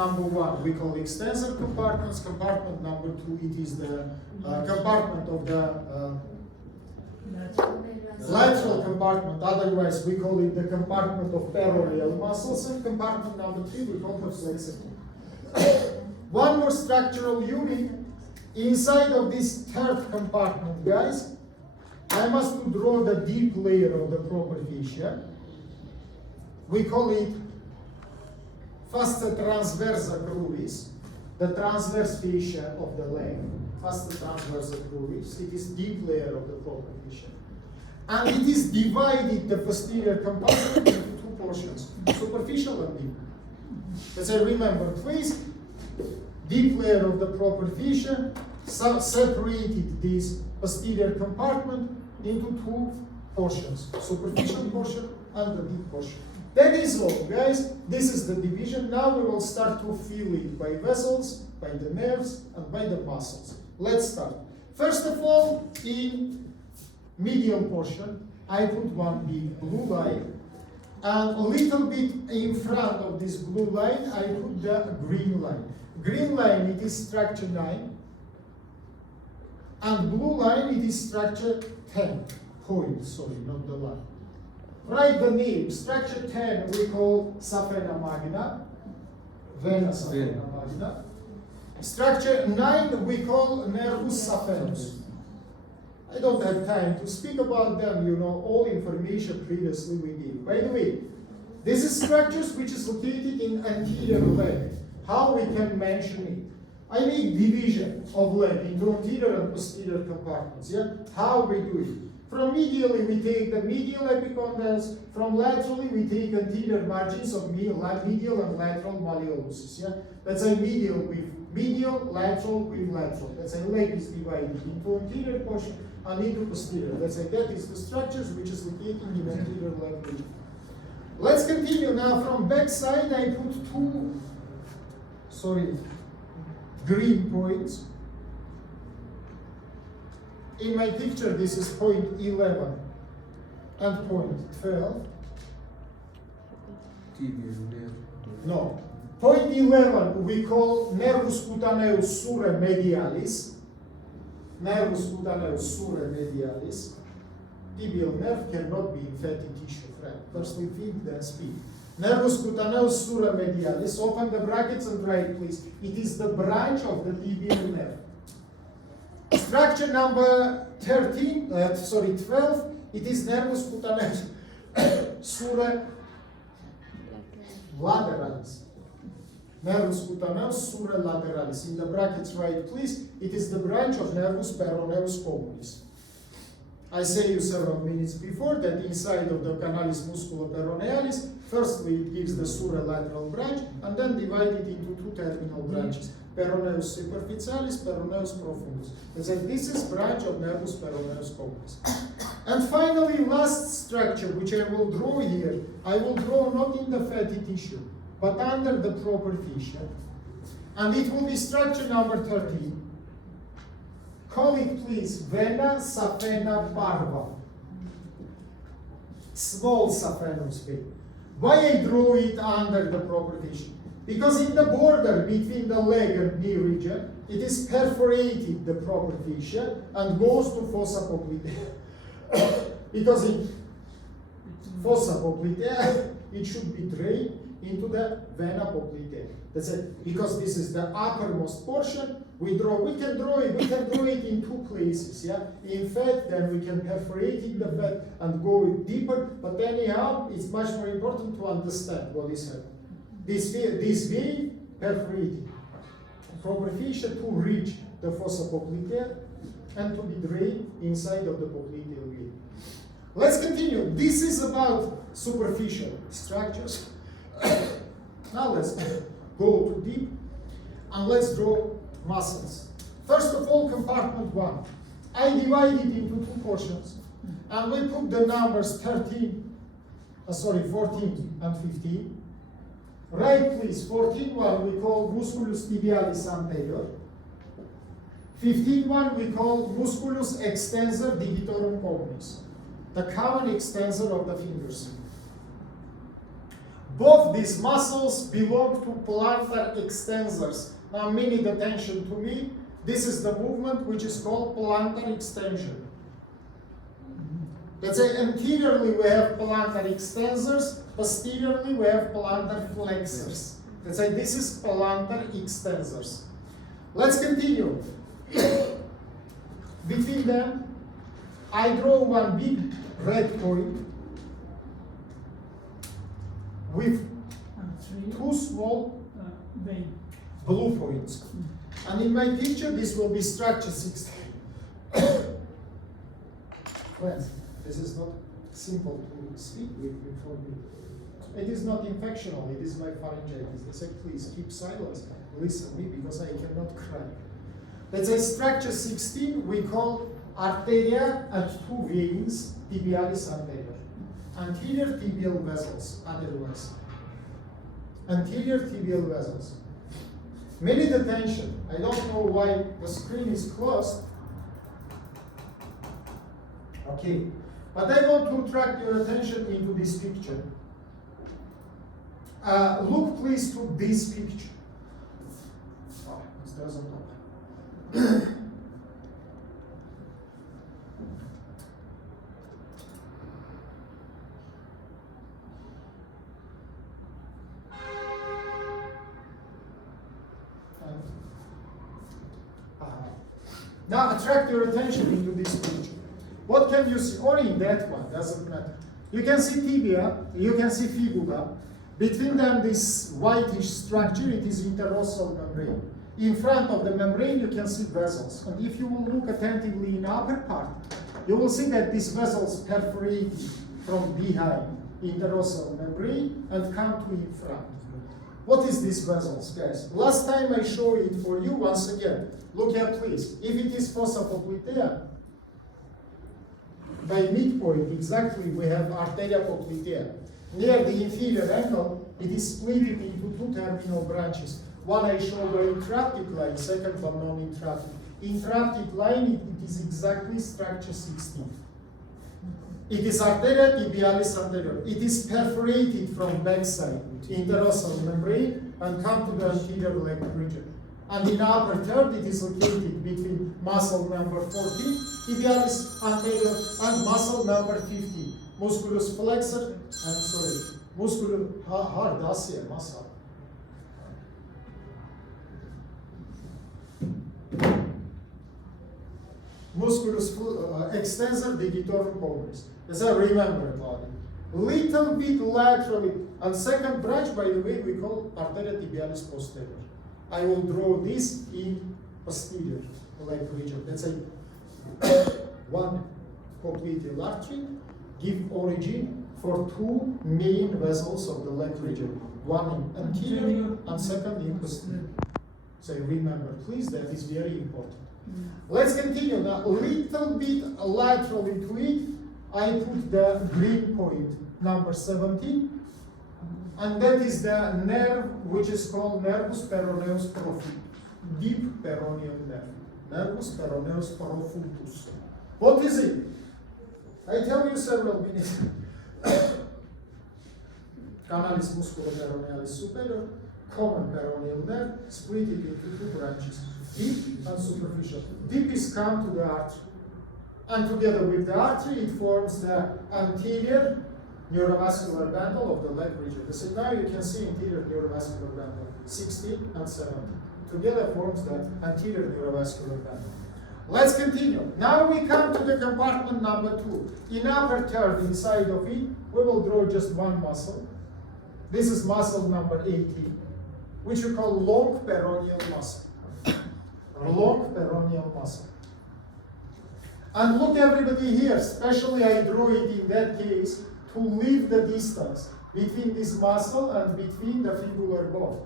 Number one, we call extensor compartments. Compartment number two, it is the compartment of the lateral compartment. Otherwise, we call it the compartment of peroneal muscles. And compartment number three, we call the flexor. One more structural unit inside of this third compartment, guys. I must draw the deep layer of the proper fascia. We call it Fascia transversa cruris, the transverse fascia of the leg. Fascia transversa cruris, it is deep layer of the proper fascia. And it is divided, the posterior compartment, into two portions, superficial and deep. As I remember, please, deep layer of the proper fascia separated this posterior compartment into two portions, superficial portion and the deep portion. That is all, guys. This is the division. Now we will start to feel it by vessels, by the nerves, and by the muscles. Let's start. First of all, in medial portion, I put one big blue line, and a little bit in front of this blue line, I put the green line. Green line, it is structure 9, and blue line, it is structure 10. Point, sorry, not the line. Write the name. Structure 10 we call saphena magna, vena saphena magna. Structure 9 we call nervus saphenus. I don't have time to speak about them, you know, all information previously we gave. By the way, this is structures which is located in anterior leg. How we can mention it? I make division of leg into anterior and posterior compartments, yeah? How we do it? From medially, we take the medial epicondyles. From laterally, we take anterior margins of medial and lateral malleoluses. Yeah, that's a medial with medial, lateral with lateral. That's a leg is divided into anterior portion and into posterior. That is the structures which is located in the anterior leg region. Let's continue now. From back side, I put two, green points. In my picture, this is point 11 and point 12. No. Point 11 we call nervus cutaneus sure medialis. Nervus cutaneus sure medialis. Tibial nerve cannot be in fatty tissue, friend. First we think, then speak. Nervus cutaneus sure medialis. Open the brackets and write, please. It is the branch of the tibial nerve. Structure number 12, it is nervus cutaneus sure lateralis. Nervus cutaneus sure lateralis. In the brackets, write please, it is the branch of nervus peroneus communis. I say you several minutes before that inside of the canalis musculoperonealis, firstly it gives the sure lateral branch and then divided into two terminal branches. Peroneus superficialis, peroneus profundus. This is branch of nervus peroneus communis. And finally, last structure which I will draw here, I will draw not in the fatty tissue, but under the proper fascia. And it will be structure number 13. Call it please vena saphena parva. Small saphenous vein. Why I draw it under the proper fascia? Because in the border between the leg and knee region, it is perforated, the proper fascia, and goes to fossa poplitea. Because in fossa poplitea, it should be drained into the vena poplitea. That's it. Because this is the uppermost portion, we can draw it in two places, yeah? In fat, then we can perforate in the fat and go deeper, but anyhow, it's much more important to understand what is happening. This vein perforated proper fascia to reach the fossa poplitea and to be drained inside of the popliteal vein. Let's continue. This is about superficial structures. Now let's go to deep and let's draw muscles. First of all, compartment 1. I divide it into two portions and we put the numbers 14 and 15. Right, please. 14 one we call musculus tibialis anterior. 15 one we call musculus extensor digitorum communis, the common extensor of the fingers. Both these muscles belong to plantar extensors. Now, minute attention to me. This is the movement which is called plantar extension. Let's say anteriorly we have plantar extensors, posteriorly we have plantar flexors. Let's say this is plantar extensors. Let's continue. Between them, I draw one big red point with two small blue points. And in my picture, this will be structure 16. Friends, this is not simple to speak with before me. It is not infectional, it is my pharyngitis. They say, please keep silence, listen to me, because I cannot cry. Let's say structure 16, we call arteria and two veins, tibialis anterior. Anterior tibial vessels, otherwise. Anterior tibial vessels. Minute attention. I don't know why the screen is closed. Okay. But I want to attract your attention into this picture. Look please to this picture. Oh, this doesn't open. Now attract your attention into this picture. What can you see? Or in that one, doesn't matter. You can see tibia, you can see fibula. Between them, this whitish structure, it is interossal membrane. In front of the membrane, you can see vessels. And if you will look attentively in the upper part, you will see that these vessels perforated from behind interossal membrane and come to in front. What is these vessels, guys? Last time I showed it for you once again. Look here, please. If it is fossa poplitea, by midpoint, exactly, we have arteria poplitea. Near the inferior angle, it is split into two terminal branches. One I show the intraptic line, second one non-intraptic. Intraptic line, it is exactly structure 16. It is arteria tibialis anterior. It is perforated from backside, interossal membrane, and come to the anterior leg region. And in upper third, it is located between muscle number 14, tibialis anterior, and muscle number 15, musculus flexor, musculus hardacia muscle. Musculus extensor digitorum pulmonis. As I remember about it. Little bit laterally, and second branch, by the way, we call arteria tibialis posterior. I will draw this in posterior leg region. Let's say one popliteal artery give origin for two main vessels of the leg region. One in anterior and second in posterior. So remember, please, that is very important. Let's continue. Now, a little bit laterally to it, I put the green point, number 17. And that is the nerve which is called nervus peroneus profundus, deep peroneal nerve. Nervus peroneus profundus. What is it? I tell you several minutes. Canalis musculoperonealis superior, common peroneal nerve, split it into two branches, deep and superficial. Deep is come to the artery. And together with the artery, it forms the anterior neurovascular bundle of the leg region. So now you can see anterior neurovascular bundle, 16 and 17. Together forms the anterior neurovascular bundle. Let's continue. Now we come to the compartment number 2. In upper third, inside of it, we will draw just one muscle. This is muscle number 18, which we call long peroneal muscle. Long peroneal muscle. And look everybody here, especially I drew it in that case to leave the distance between this muscle and between the fibular bone.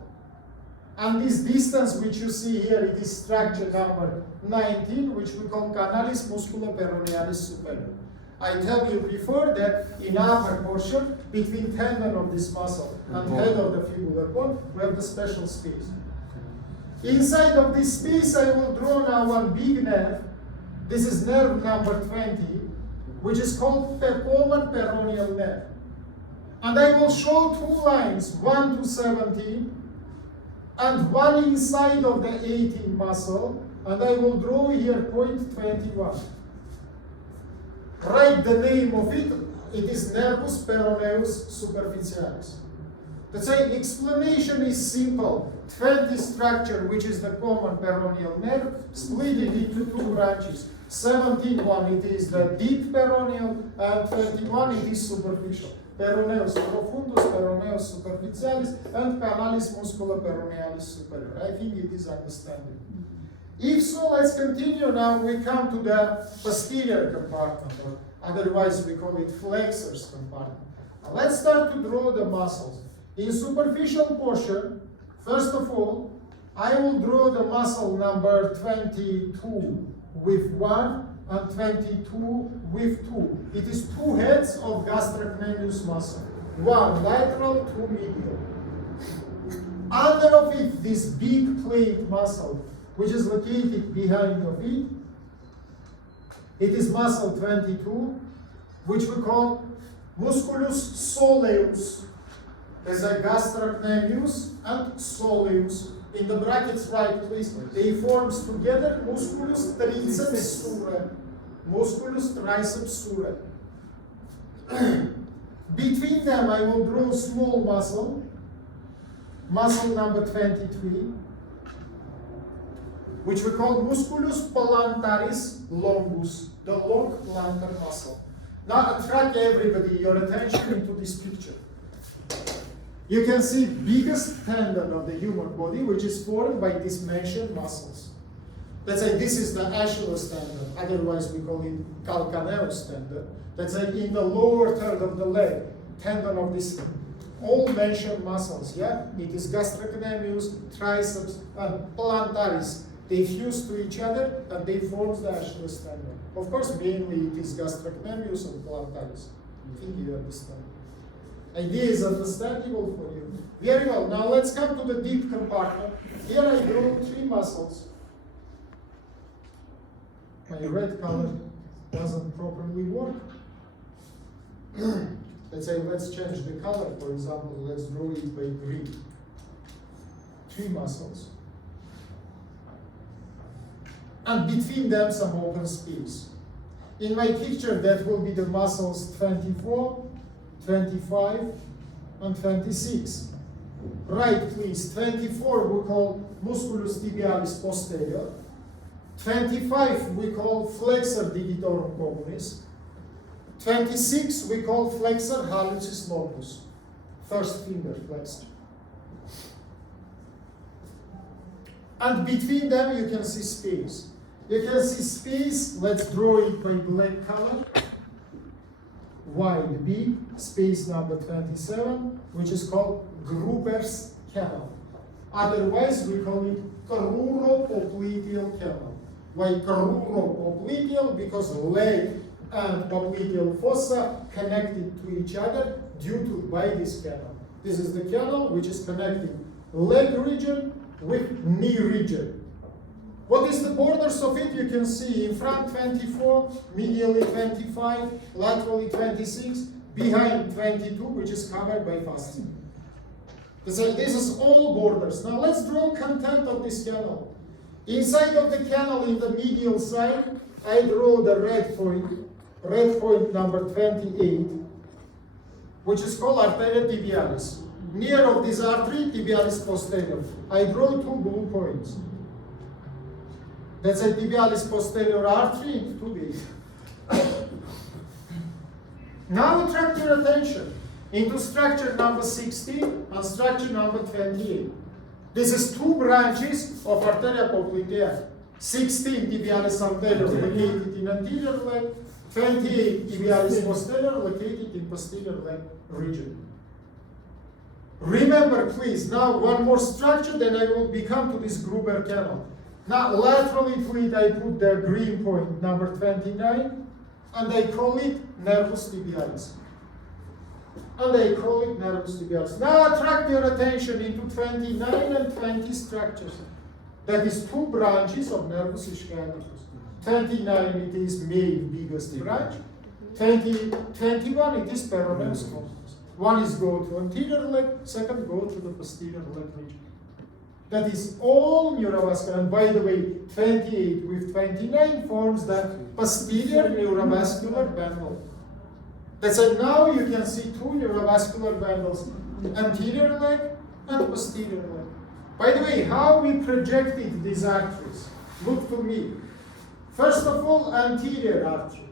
And this distance which you see here, it is structure number 19, which we call canalis musculoperonealis superior. I tell you before that in upper portion, between tendon of this muscle and head of the fibular bone, we have the special space. Inside of this space, I will draw now one big nerve. This is nerve number 20, which is called common peroneal nerve. And I will show two lines, 1 to 17, and one inside of the 18 muscle, and I will draw here point 21. Write the name of it. It is nervus peroneus superficialis. Let's say explanation is simple. 20 structure, which is the common peroneal nerve, split it into two branches. 17 one, it is the deep peroneal, and 21 it is superficial. Peroneus profundus, peroneus superficialis, and canalis musculo peronealis superior. I think it is understandable. If so, let's continue now. We come to the posterior compartment, or otherwise we call it flexors compartment. Now let's start to draw the muscles. In superficial portion, first of all, I will draw the muscle number 22 with 1 and 22 with 2. It is two heads of gastrocnemius muscle. One lateral, two medial. Under of it, this big plate muscle, which is located behind of it, it is muscle 22, which we call musculus soleus. There's a gastrocnemius and soleus. In the brackets, right, please. They forms together musculus triceps surae. Musculus triceps surae. Between them, I will draw small muscle. Muscle number 23, which we call musculus plantaris longus, the long plantar muscle. Now attract everybody, your attention into this picture. You can see biggest tendon of the human body, which is formed by these mentioned muscles. Let's say this is the Achilles tendon, otherwise we call it calcaneus tendon. Let's say in the lower third of the leg, tendon of this, all mentioned muscles, yeah? It is gastrocnemius, triceps, and plantaris. They fuse to each other and they form the Achilles tendon. Of course, mainly it is gastrocnemius and plantaris. I think you understand. Idea is understandable for you. Very well. Now let's come to the deep compartment. Here I draw three muscles. My red color doesn't properly work. Let's change the color. For example, let's draw it by green. Three muscles. And between them some open space. In my picture, that will be the muscles 24, 25, and 26. Right, please. 24 we call musculus tibialis posterior. 25 we call flexor digitorum communis. 26 we call flexor hallucis longus. First finger flexor. And between them you can see space. You can see space, let's draw it by black color. Wide B, space number 27, which is called Gruber's canal. Otherwise, we call it cruropopliteal canal. Why cruropopliteal? Because leg and popliteal fossa connected to each other due to by this canal. This is the canal which is connecting leg region with knee region. What is the borders of it? You can see in front 24, medially 25, laterally 26, behind 22, which is covered by fascia. So this is all borders. Now let's draw content of this canal. Inside of the canal in the medial side, I draw the red point number 28, which is called arteria tibialis. Near of this artery, tibialis posterior. I draw two blue points. That's a tibialis posterior artery into big. Now attract your attention into structure number 16 and structure number 28. This is two branches of arteria poplitea. 16 tibialis anterior located in anterior leg, 28 tibialis posterior located in posterior leg region. Remember, please, now one more structure, then I will become to this Gruber canal. Now, laterally fluid, I put the green point, number 29, and I call it nervus tibialis. Now, attract your attention into 29 and 20 structures. That is two branches of nervus ischemicus. 29, it is main biggest branch. 21, it is peroneus complex. One is go to anterior leg, second go to the posterior leg region. That is all neurovascular. And by the way, 28 with 29 forms the posterior neurovascular bundle. That's it. Now you can see two neurovascular bundles, anterior leg and posterior leg. By the way, how we projected these arteries? Look to me. First of all, anterior artery.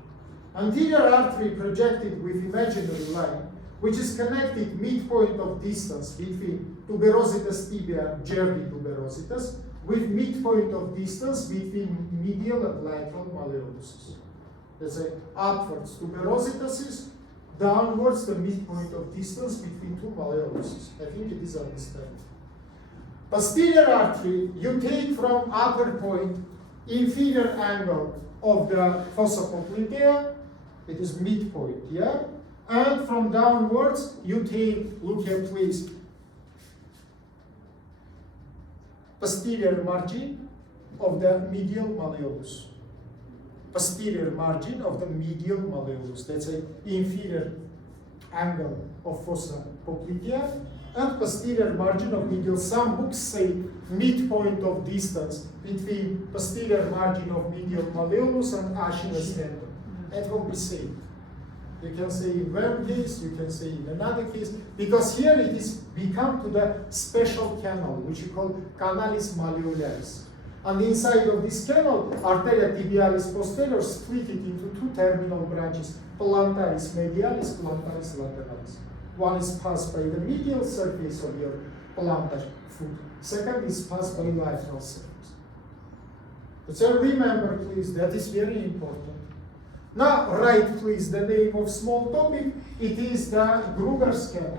Anterior artery projected with imaginary line, which is connected midpoint of distance between tuberositas tibia and Gerdi tuberositas, with midpoint of distance between medial and lateral malleoluses. Let's say upwards tuberositas is, downwards the midpoint of distance between two malleoluses. I think it is understandable. Posterior artery, you take from upper point, inferior angle of the fossa popliteal, it is midpoint, yeah? And from downwards, you take, look here please, posterior margin of the medial malleolus. Posterior margin of the medial malleolus. That's an inferior angle of fossa popliteal and posterior margin of medial. Some books say midpoint of distance between posterior margin of medial malleolus and Achilles tendon. That will be same. You can say in one case, you can say in another case, because here it is become to the special canal, which you call canalis malleolaris. On the inside of this canal, arteria tibialis posterior split it into two terminal branches, plantaris medialis, plantaris lateralis. One is passed by the medial surface of your plantar foot. Second is passed by lateral surface. So remember, please, that is very important. Now, write, please, the name of small topic. It is the Gruger's canal.